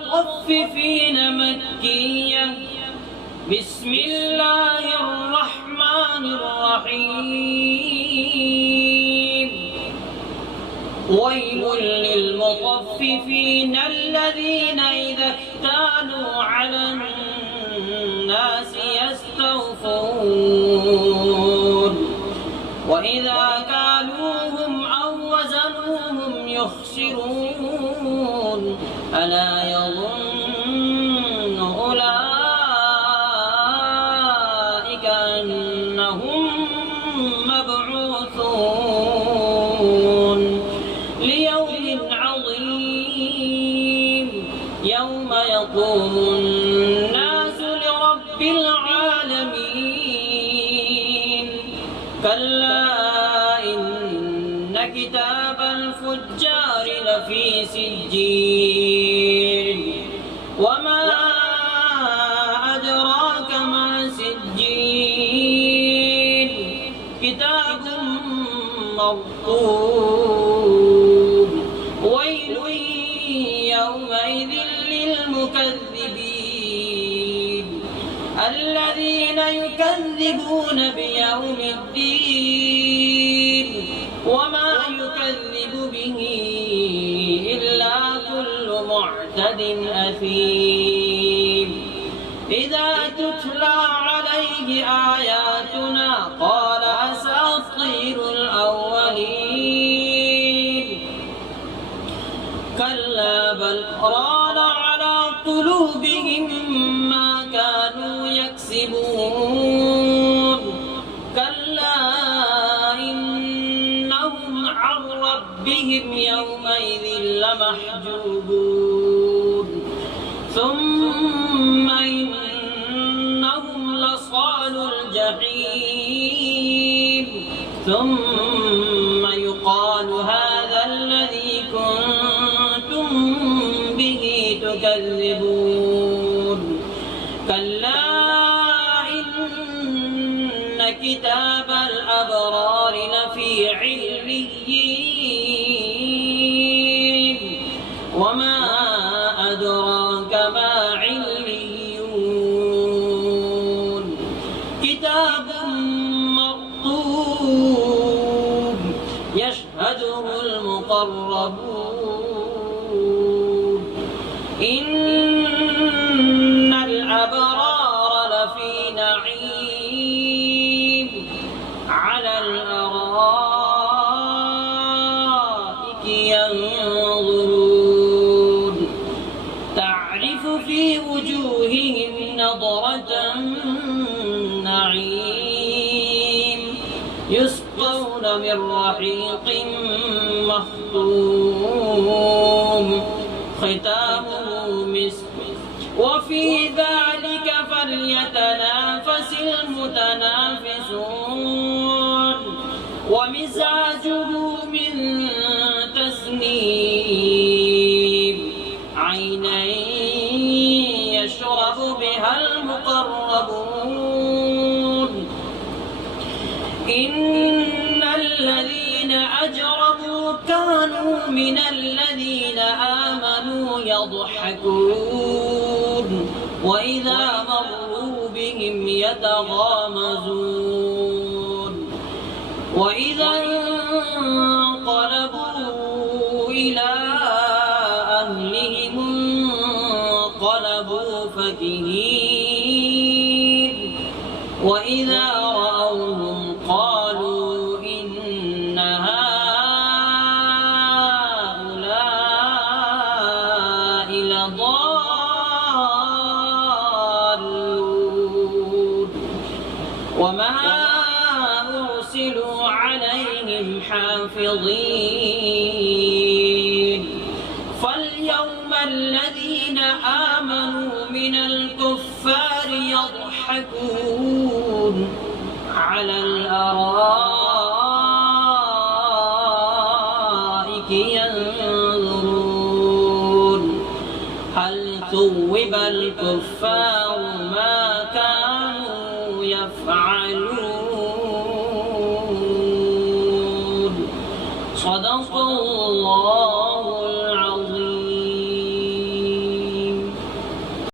المطففين مكية. بسم الله الرحمن الرحيم. ويل للمطففين الذين إذا اكتالوا على الناس يستوفون وإذا كالوهم أو وزنوهم يخسرون. ألا يظن أولئك أنهم مبعوثون ليوم عظيم يوم يقوم الناس لرب العالمين. كلا إن كتاب الفجار لفي سجين. وما أدراك ما سجين. كتاب مرقوم. ويل يومئذ للمكذبين الذين يكذبون بيوم الدين. وما يكذب به إلا كل معتد أثيم. إذا تتلى عليه آياتنا قال أساطير الأولين. كلا بل ران على قلوبهم ما كانوا يكسبون. كلا إنهم عن ربهم يومئذ لمحجوبون. ثم إنهم لصالوا الجحيم. ثم يقال هذا الذي كنتم به تكذبون. كلا إن كتاب الأبرار لفي عليين. وما أدراك ما عليون. كتاب مرقوم يشهده المقربون. إن الأبرار لفي نعيم على الأرائك ينظرون. تعرف في وجوههم نضرة النعيم. يسقون من رحيق مختوم ختامه مسك. وفي ذلك فليتنافس المتنافسون. ومزاجه من تسنيم. عينا يشرب بها المقربون. إن الذين أجرموا كانوا من الذين آمنوا يضحكون وإذا مروا بهم يتغامزون. وإذا انقلبوا إلى أهلهم انقلبوا فكهين. وإذا رأوهم قالوا إن هؤلاء لضالون. وما أرسلوا عليهم حافظين. فاليوم الذين آمنوا من الكفار يضحكون على الأرائك ينظرون. هل ثوب الكفار ما